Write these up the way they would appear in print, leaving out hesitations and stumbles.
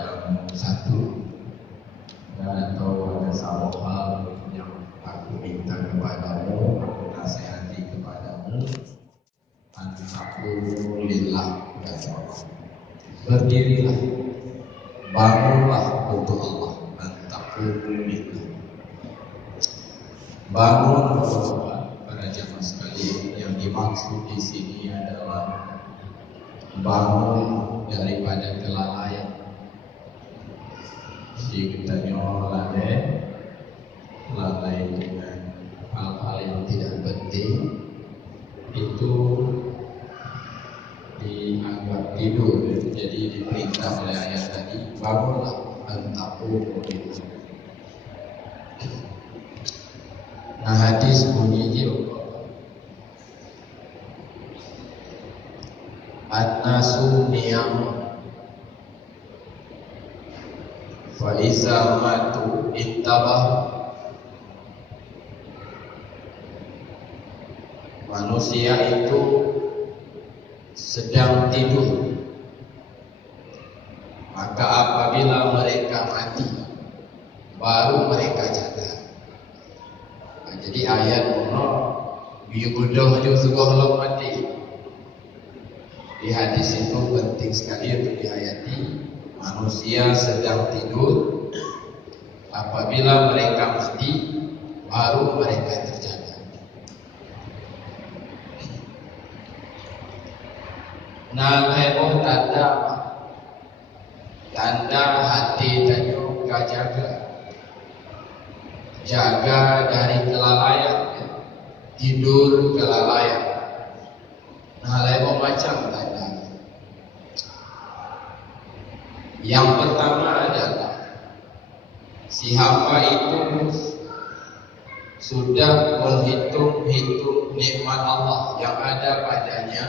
kepadamu satu, atau ada satu hal yang aku minta kepadamu, aku nasihati kepadamu, antaku lillah, berdirilah, bangunlah untuk Allah, antaku lillah. Bangun untuk Allah. Para jamaah sekalian, yang dimaksud di sini adalah bangun daripada kelalaian. Si kita lalai dengan hal-hal yang tidak penting, itu dianggap tidur. Jadi diperintah oleh ayat tadi, bangunlah antaku lillah. Nah, hadis bunyinya an-nasu niyam fa iza matu ittabah. Manusia itu sedang tidur, maka apabila mereka mati baru mereka jaga. Jadi ayat ono biudoh jo sugoh mati. Di hadis itu penting sekali untuk dihayati. Manusia sedang tidur, apabila mereka mati baru mereka terjaga. Nah, heboh tanda hati tanyo kajaga. Jaga dari kelalaian, tidur kelalaian. Nah, lewat macam tanda. Yang pertama adalah si hamba itu sudah menghitung nikmat Allah yang ada padanya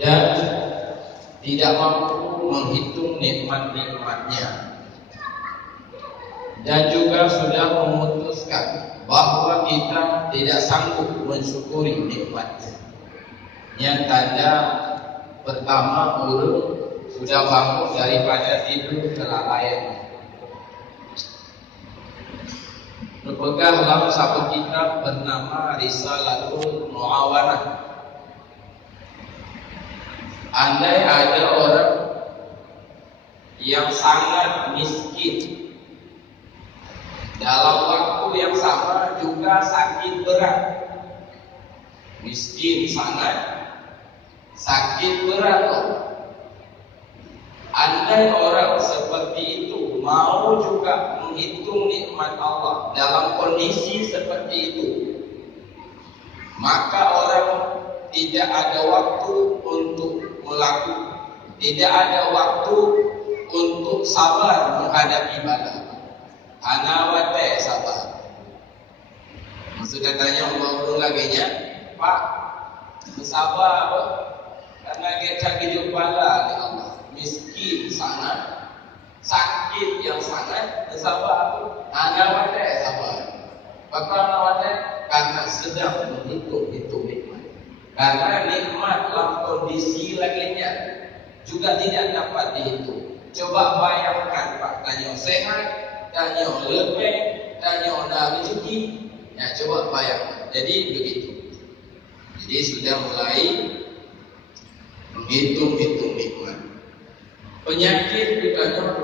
dan tidak mampu menghitung nikmat-nikmatnya. Dan juga sudah memutuskan bahwa kita tidak sanggup mensyukuri nikmatnya. Yang tanda pertama, urut sudah bangun daripada tidur kelalaian. Berpegang dalam satu kitab bernama Risalatul Muawanah. Andai ada orang yang sangat miskin, dalam waktu yang sama juga sakit berat, miskin sangat, sakit berat. Andai orang seperti itu mau juga menghitung nikmat Allah dalam kondisi seperti itu, maka orang tidak ada waktu untuk melakukan, tidak ada waktu untuk sabar menghadapi bala. Anawate sabar. Sudah tanya umur laginya, Pak, bersabar apa? Karena kita hidup bala di Allah, miskin sangat, sakit yang sangat, bersabar apa? Anawate sabar. Maka anawate karena sedang menghitung nikmat. Karena nikmat dalam kondisi laginya juga tidak dapat dihitung. Coba bayangkan Pak, tanya sehat, tanya lebih, tanya rezeki. Ya, coba bayangkan. Jadi begitu. Jadi sudah mulai menghitung nikmat. Penyakit ditanya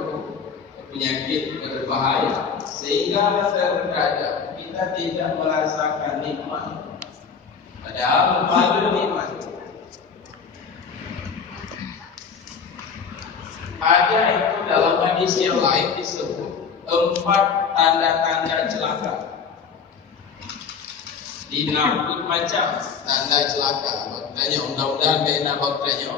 penyakit berbahaya sehingga terkadang kita tidak merasakan nikmat. Padahal baru nikmat. Ada itu dalam hadis yang lain disebut 4 tanda-tanda celaka. Dinamik macam tanda celaka. Tanya mudah-mudahan kena tanya.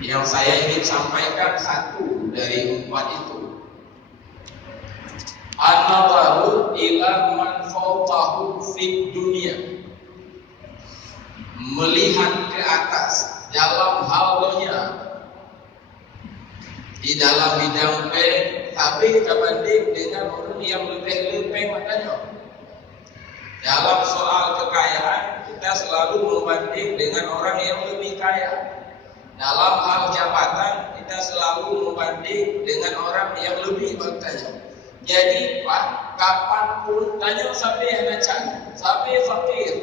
Yang saya ingin sampaikan satu dari 4 itu. An-nazaru ila man fawqahu fid dunia. Melihat ke atas dalam halnya di dalam bidang tapi terbanding dengan orang yang lebih makanya. Dalam soal kekayaan kita selalu membanding dengan orang yang lebih kaya. dalam hal jabatan kita selalu membanding dengan orang yang lebih bertanya. Jadi Pak, kapanpun tanya sampai yang nak sampai fakir.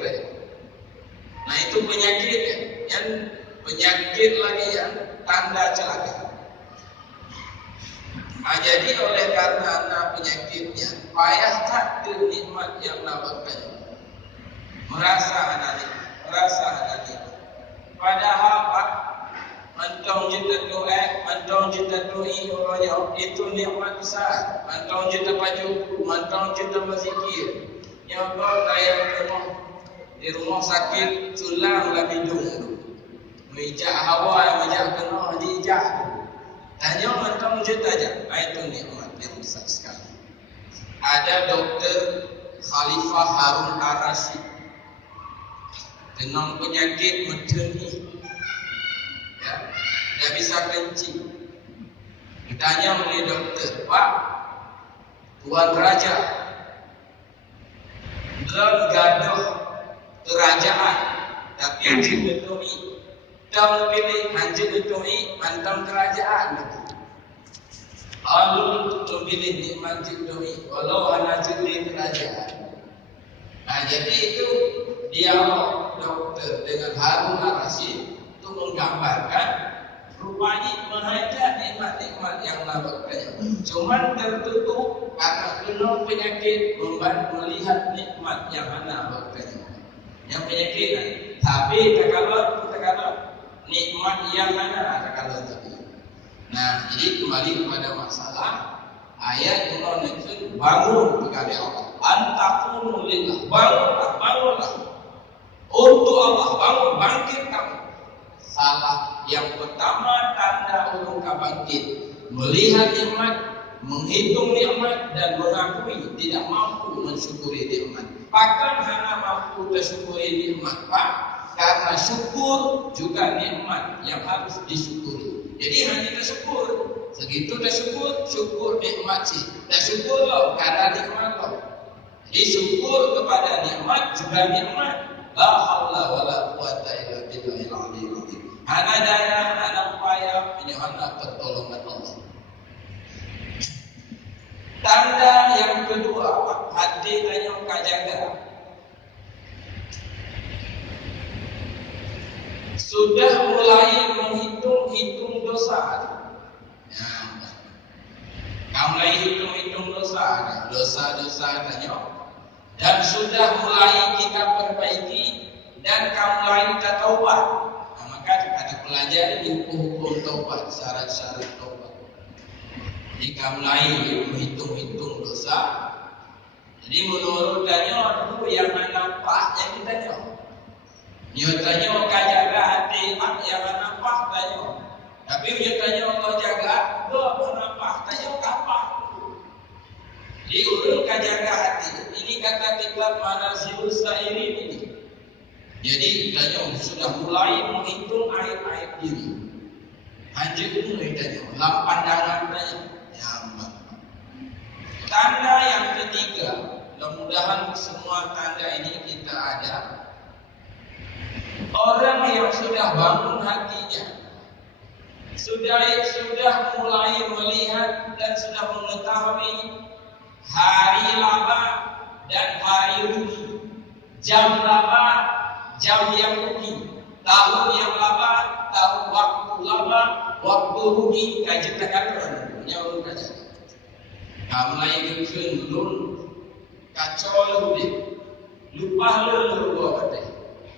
Nah itu penyakit ya. Yang penyakit lagi yang tanda celaka. Jadi oleh karena penyakitnya, payah tak nikmat yang nak bertanya. Merasa anak ini. Padahal Pak, mantong juta doa, mantong juta doi orangnya itu nikmat besar. Mantong juta baju, mantong juta berzikir. Yang kau kayak di rumah sakit tulang lah hidung. Mijak hawa, mijak kena, dijak. Tanya mantong juta aja. Itu nikmat yang besar sekali. Ada dokter Khalifah Harun Ar-Rasyid dengan penyakit maternity. Ya, dia bisa kencing. Ditanya oleh dokter, Pak, Tuan Raja, dalam gaduh kerajaan, tapi jidutui, dalam pilih jidutui, mantap kerajaan. Lalu pilih nikmat jidutui, walau anak jidutui kerajaan. Nah, jadi itu dialog dokter dengan Harun Ar-Rasyid untuk menggambarkan rupanya menghadap nikmat-nikmat yang nabaknya. Cuman tertutup karena kena penyakit melihat nikmat yang nabaknya. Yang penyakit kan. Tapi tak kalau nikmat yang mana tak kalau tadi. Nah, jadi kembali kepada masalah ayat Allah itu bangun kepada Allah. Antakunu lillah, bangunlah. Untuk Allah, bangun, bangkit kamu. Salah yang pertama tanda orang bangkit, melihat nikmat, menghitung nikmat dan mengakui tidak mampu mensyukuri nikmat. Bahkan hanya mampu mensyukuri nikmat, Pak, karena syukur juga nikmat yang harus disyukuri. Jadi hanya bersyukur, segitu bersyukur, syukur nikmat sih. Bersyukur loh karena nikmat loh. Jadi syukur kepada nikmat juga nikmat. La haula wala quwata illa billahil aliyyil azim. Hana daya, hana upaya, ini hana pertolongan Allah. Tanda yang kedua, hati tanya kajaga. Sudah mulai menghitung dosa. Ya, kamu mulai hitung dosa tanya. Dan sudah mulai kita perbaiki dan kamu mulai kita taubat. Nah, maka ada pelajari hukum taubat, syarat-syarat taubat. Jadi kamu mulai menghitung dosa. Jadi menurut tanya itu yang nampak yang kita tanya. Nyatanya kajaga hati yang nampak tanya. Tapi nyatanya Allah jaga, nampak tanya kapak. Diurut kajaga hati. Ini kata kitab Manazilus Sa'irin ini. Jadi tanya sudah mulai menghitung aib-aib diri. Anjir mulai tanya, dalam pandangan tanya. Ya Allah. Tanda yang ketiga, mudah-mudahan semua tanda ini kita ada. Orang yang sudah bangun hatinya, sudah mulai melihat dan sudah mengetahui hari laba dan hari rugi, jam laba, jam yang rugi, tahun yang laba, tahun waktu laba, waktu rugi, kaji tekan nyawa kaji. Kamu lagi kendun kacau lebih, lupa lelu kata.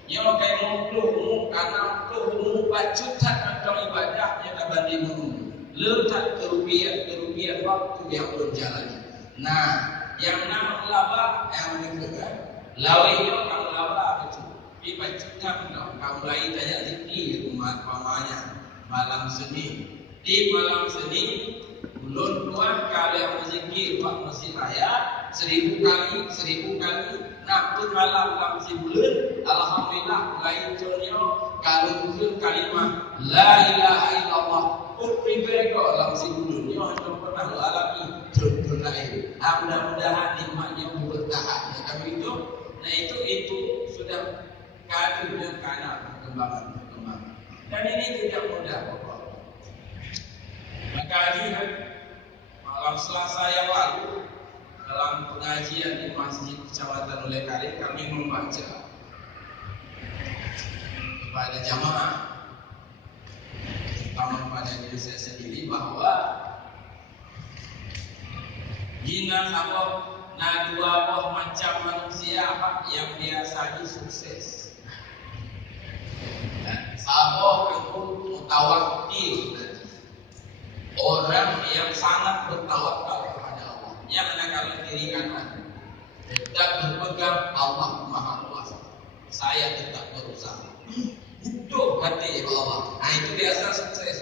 Nyawa kayak muklumu karena muklumu bacutan atau ibadahnya kabandingmu, letak kerugian waktu yang berjalan. Nah, yang nama laba yang menunjukkan lawainya kamu laba itu dibacakan kamu lain tanya di rumah pamannya malam Senin. Di malam Senin belum tuan kalian berzikir Pak Masjid Raya 1000 kali nak pun malam sebulan alhamdulillah mulai contoh kalau pun kalimah la ilaha illallah pribadi dalam sebulan ni hanya pernah alami contoh lain. Mudah-mudahan nikmatnya bertahan. Ya, kami itu, nah itu sudah kadir dan kanak perkembangan. Dan ini tidak mudah, Bapak. Maka lihat malam Selasa yang lalu dalam pengajian di Masjid Kecamatan Ulekari kami membaca kepada jamaah, terutama pada diri saya sendiri, bahwa jina sabab na dua boh macam manusia apa yang biasa sukses. Sabab itu mutawakkil, orang yang sangat bertawakal kepada Allah, yang kalau diri kanan tetap berpegang Allah Maha Kuasa, saya tetap berusaha, butuh hati Allah. Nah itu biasa sukses.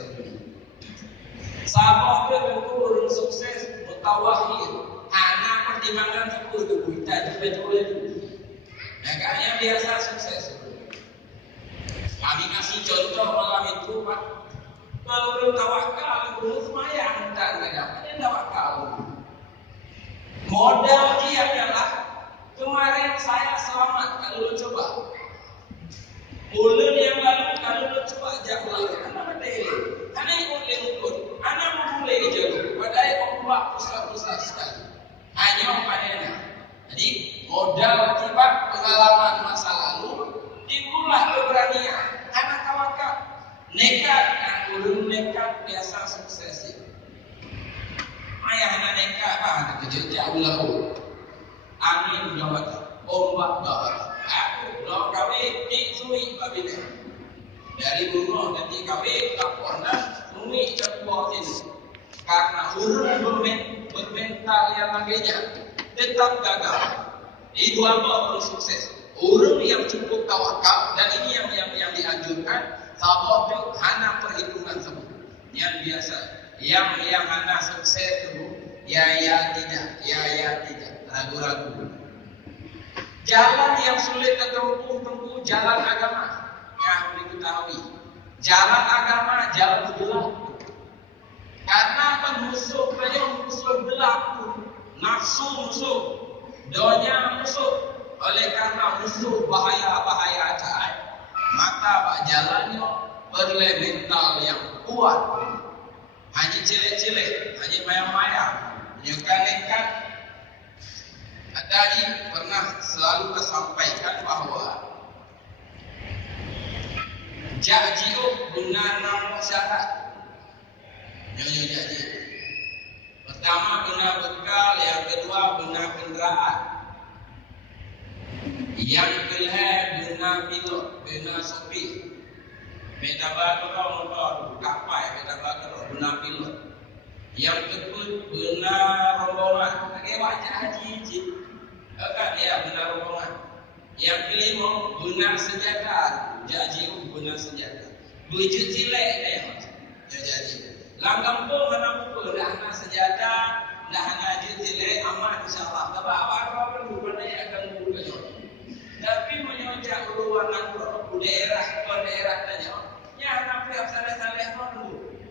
Sabab itu orang sukses mutawakkil, anak pertimbangan sepuluh kita juga itu. Nah kayaknya biasa sukses. Kami kasih contoh malam itu, Pak. Kalau belum tawakal, belum semayang, dan dapatnya tawakal. Modal dia adalah kemarin saya selamat kalau lo coba. Bulan yang lalu kalau lo coba jauh lagi, anak berdiri, anak boleh ukur, anak boleh jauh. Padahal membuat besar-besar sekali. Hanya padanya. Jadi modal tiba pengalaman masa lalu, timbullah keberanian. Anak tawakal, nekat, ulun nekat biasa sukses. Ayah anak nekat, ada kerja jauh lalu. Angin jawat, ombak jawat. Aku lo kawin di sui babine. Dari bunuh nanti kawin kapon dan sui cepuh sini. Karena urun bermental yang lainnya tetap gagal. Itu apa perlu sukses? Orang yang cukup tawakal, dan ini yang dianjurkan, sabab itu hanya perhitungan semua. Yang biasa, yang hanya sukses itu, ya tidak, ragu-ragu. Jalan yang sulit tempuh jalan agama yang harus diketahui. Jalan agama, jalan gelap. Karena musuh gelap, nafsu musuh, doanya musuh. Oleh karena musuh bahaya acai, maka pak jalannya perlu mental yang kuat. Hanya cilik-cilik, hanya mayang-mayang, nekat. Tadi pernah selalu kesampaikan bahwa jajiu benar nama syarat. Jaji. Pertama benar bekal, yang kedua benar kendaraan. Yang kedua benar pilot, benar sopir. Beda bakal motor, kapai, beda bakal benar pilot. Yang kedua benar rombongan, pakai wajah haji. Kan ya benar rombongan. Yang kelima benar senjata, jadi benar senjata. Bujut cilek deh, jadi. Langgang pun mana pun dah nak senjata, dah nak cilek aman insyaallah. Tapi awak perlu pandai akan buka. Tapi menyojak ruangan daerah tanya, ya nak pihak salah dulu.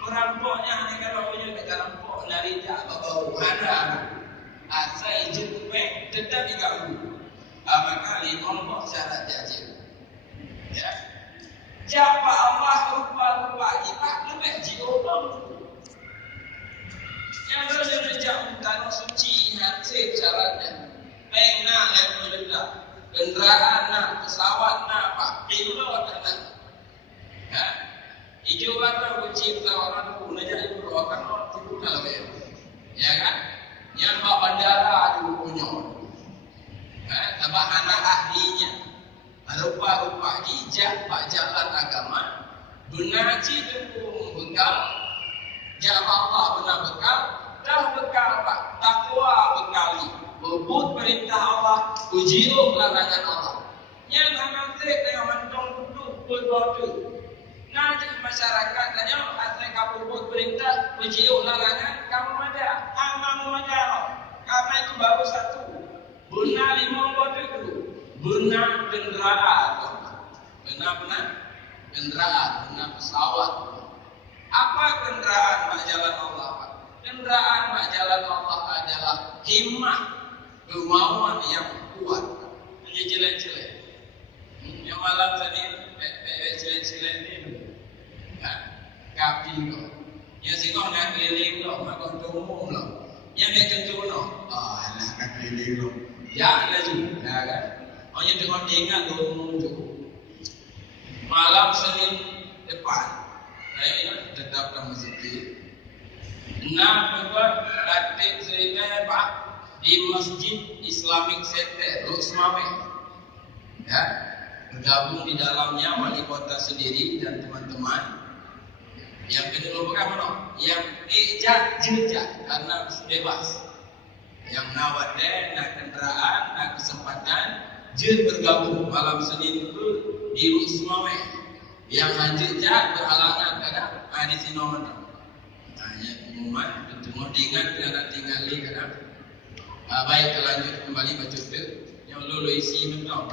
Perampoknya hanya kalau punya dekat rampok narita bawa ada. Asal izin kupek tetap diganggu. Maka nombok syarat jajil. Ya. Japa Allah rupa kita lebih jiwa. Yang berjejak tanah suci hati syaratnya. Pengna yang berjejak. Kendaraan nak, pesawat nak, pak pilot nak. Ya. Ijo kata kunci pesawat tu najak itu akan orang tipu kalau ya kan? Yang bawa bandara juga punya. Sebab anak ahlinya rupa-rupa ijab pak jalan agama benar cipu bekal jawab Allah benar bekal dah bekal pak takwa bekali berbut perintah Allah ujiu larangan Allah yang anak trik dengan mantong duduk berbodoh ngajak masyarakat tanya asal kamu buat perintah ujiu larangan kamu ada karena itu baru satu benar lima bodoh dulu benar kendaraan benar pesawat. Apa kendaraan mak jalan Allah Pak? Kendaraan mak jalan Allah adalah himmah, kemauan yang kuat. Hanya jelek-jelek. Yang malam tadi jelek-jelek ini kapi lo. Ya singkong nak keliling lo, makon umum lo. Ya mek tentu no. Alah nak keliling lo. Ya laju, ya kan. Hanya tengok ingat lo umum tu. Malam Senin depan, saya tetap dalam masjid. Nah, buat latih saya Pak di Masjid Islamic Center, Luxmawe. Ya, bergabung di dalamnya wali kota sendiri dan teman-teman. Yang kedua bukan mana? Yang jejak karena bebas. Yang nawade, nak kendaraan, nak kesempatan, bergabung malam Senin itu di Luxmawe. Yang jejak berhalangan kadang di sini mana? Hanya pengumuman, tengok diingat dengan tinggal li kadang. Baik terlanjut kembali baca tu. Yang lulu isi mentau.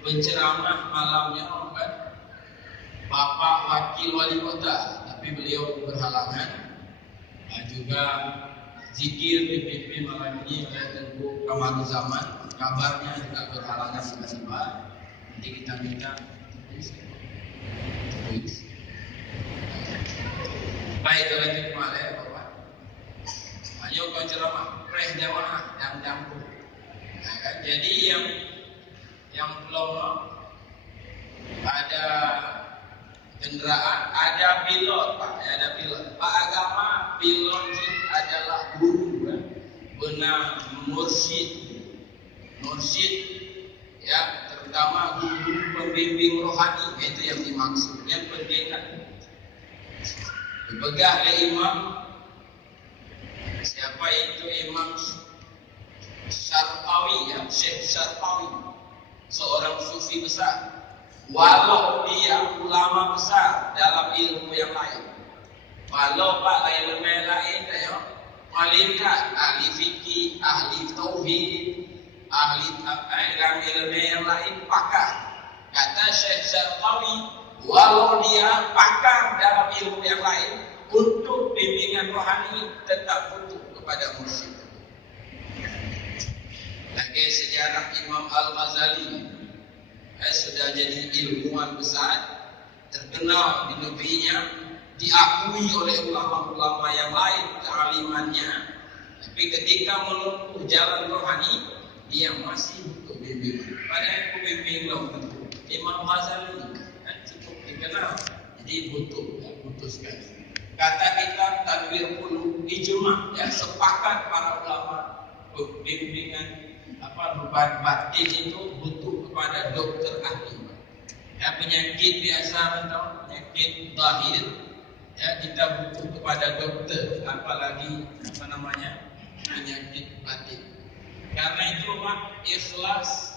Penceramah malamnya kan Bapak Wakil Wali Kota, tapi beliau berhalangan. Juga zikir PPP malam ini oleh Tengku Kamaruzzaman, kabarnya juga berhalangan tiba-tiba. Nanti kita minta baik terlanjut kembali Bapak. Ayo kau ceramah, preh jamaah yang campur. Nah, kan? Jadi yang belum ada kendaraan, ada pilot Pak, ya, ada pilot. Pak agama pilot adalah guru, kan? Benar mursyid, ya terutama guru pembimbing rohani, itu yang dimaksud. Yang penting kan dipegang oleh imam. Siapa itu Imam Syarqawi, ya, Syekh Syarqawi, seorang sufi besar. Walau dia ulama besar dalam ilmu yang lain, walau Pak lain ya, malaikat ahli fikih, ahli tauhid, ahli ilmu yang lain pakar. Kata Syekh Syarqawi, walau dia pakar dalam ilmu yang lain, untuk bimbingan rohani tetap butuh kepada mursyid. Lagi sejarah Imam Al-Ghazali, sudah jadi ilmuwan besar, terkenal di negerinya, diakui oleh ulama-ulama yang lain kealimannya. Tapi ketika menempuh jalan rohani, dia masih butuh bimbingan. Padahal pembimbing lo tentu Imam Ghazali kan cukup dikenal, jadi butuh sekali. Kata kitab Tanwir Qulub ijma, ya, sepakat para ulama bimbingan beban batin itu butuh kepada dokter ahli. Ya, penyakit biasa atau penyakit zahir, ya, kita butuh kepada dokter, apalagi penyakit batin. Karena itu Pak, ikhlas,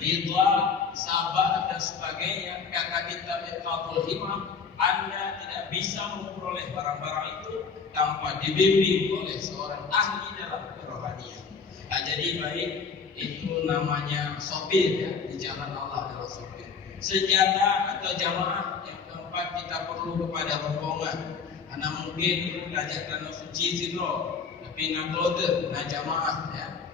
ridha, sabar dan sebagainya. Kata kitab Iqatul Himam, Anda tidak bisa memperoleh barang-barang itu tanpa dibimbing oleh seorang ahli dalam kerohanian. Nah, jadi baik itu namanya sopir, ya, di jalan Allah adalah sopir. Senjata atau jamaah yang keempat, kita perlu kepada rombongan. Karena mungkin belajar tanah suci zidro, tapi nak kloter, nak jamaah, ya.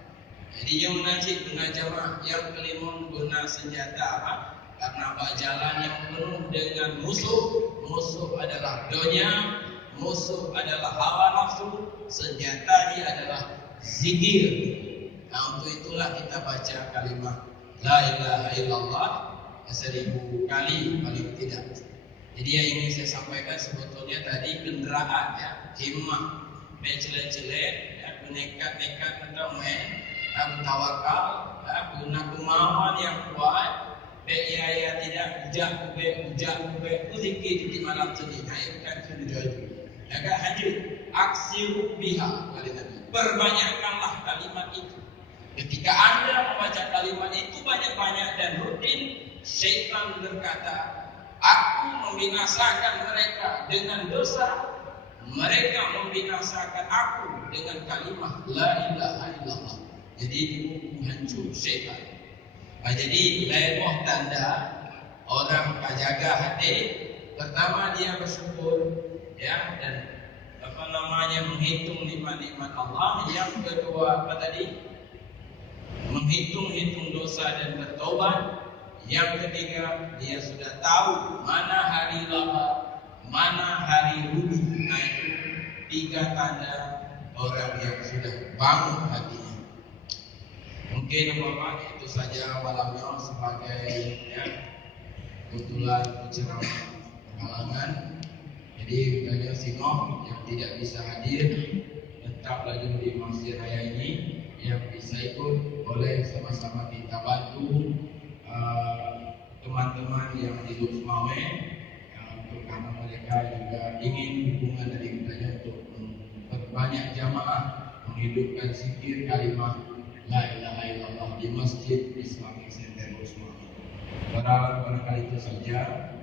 Jadi yang menajib guna jamaah. Yang kelima guna senjata apa? Karena jalan yang penuh dengan musuh adalah dunia, musuh adalah hawa nafsu, senjata dia adalah zikir. Nah, untuk itulah kita baca kalimat La ilaha illallah 1000 kali paling tidak. Jadi yang ingin saya sampaikan sebetulnya tadi kenderaan, ya, himmah, jelek-jelek, ya, nekat-nekat atau tawakal, ya, guna kemauan yang kuat. Ya tidak ujak zikir di malam Senin, ayatkan sudah. Agak hancur. Aksiru biha kali Nabi. Perbanyakkanlah kalimat itu. Ketika Anda membaca kalimat itu banyak-banyak dan rutin, syaitan berkata, aku membinasakan mereka dengan dosa, mereka membinasakan aku dengan kalimat La ilaha illallah. Jadi dihukum hancur syaitan. Nah, jadi lemoh tanda orang jaga hati. Pertama dia bersyukur, ya, dan menghitung nikmat-nikmat Allah. Yang kedua menghitung dosa dan bertobat. Yang ketiga dia sudah tahu mana hari lama, mana hari rugi. Nah itu 3 tanda orang yang sudah bangun hatinya. Mungkin Bapak itu saja malamnya sebagai kebetulan penceramah penghalangan. Jadi banyak sinoh yang tidak bisa hadir tetap lagi di Masjid Raya ini, yang bisa ikut boleh sama-sama kita bantu teman-teman yang hidup Semawe, karena mereka juga ingin dukungan dari kita untuk memperbanyak jamaah menghidupkan zikir kalimat La ilaha illallah di Masjid Islamic Center Semawe. Barangkali itu saja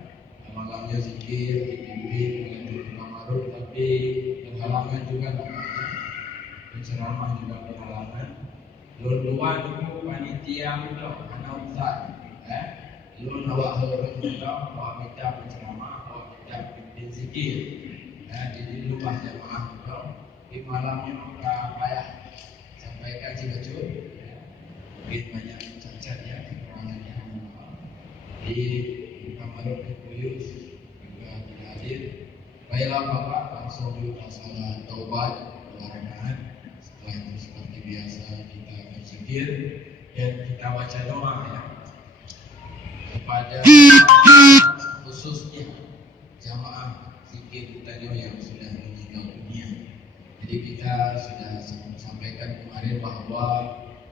malamnya zikir dipimpin oleh Kamarul, tapi berhalangan juga penceramah juga berhalangan. Luar itu panitia itu anak ustaz, lu nawak hormat itu bawa minta penceramah, bawa minta pimpin zikir. Jadi lupa jamaah itu di malamnya muka payah sampaikan cibacu, mungkin banyak cacat ya kekurangannya. Di Kamarul Kuyus juga tidak hadir. Baiklah Bapak, langsung juga salah taubat keluargaan. Setelah itu seperti biasa kita berzikir dan kita baca doa ya kepada khususnya jamaah zikir kita yang sudah meninggal dunia. Jadi kita sudah sampaikan kemarin bahwa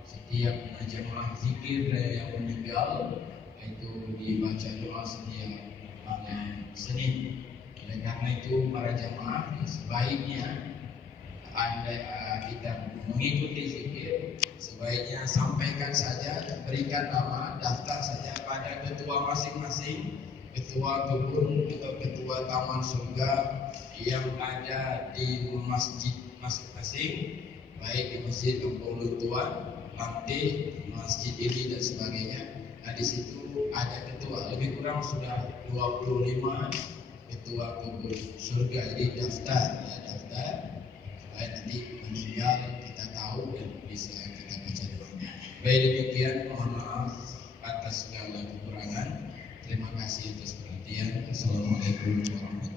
setiap jamaah zikir yang meninggal itu dibaca doa setiap malam Senin. Oleh karena itu para jamaah sebaiknya Anda kita mengikuti zikir, sebaiknya sampaikan saja, berikan nama, daftar saja pada ketua masing-masing, ketua kebun atau ketua taman surga yang ada di masjid masing-masing, baik di masjid Kampung Luntuan, Lantai, masjid ini dan sebagainya. Nah di situ ada ketua, lebih kurang sudah 25 ketua kebun surga. Jadi daftar supaya nanti meninggal kita tahu dan bisa kita baca doanya. Baik, demikian, mohon maaf atas segala kekurangan. Terima kasih atas perhatian. Assalamualaikum warahmatullahi wabarakatuh.